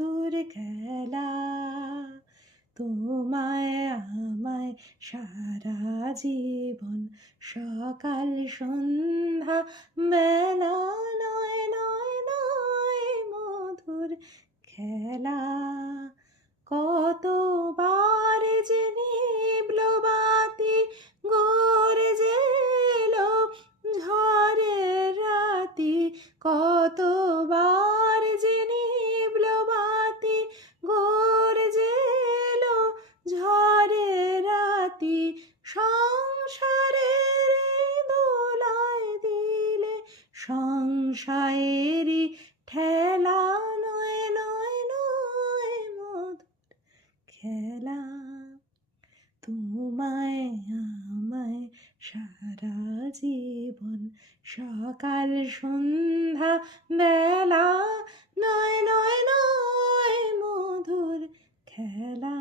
মধুর খেলা, তোমায় আমায় সারা জীবন, সকাল সন্ধ্যা বেলা, নয় নয় নয় মধুর খেলা। কতবার যে নিভল বাতি, গরজে এলো ঝড়ের রাতি, কতবার যে নিভল বাতি, গরজে এলো ঝড়ের রাতি। সংসারের এই দোলায় দিলে সংসারেরই ঠেলা, নয় নয় নয় মধুর খেলা। তোমায় আমায় সারা জীবন, সকাল সন্ধ্যা বেলা, নয় নয় নয় মধুর খেলা।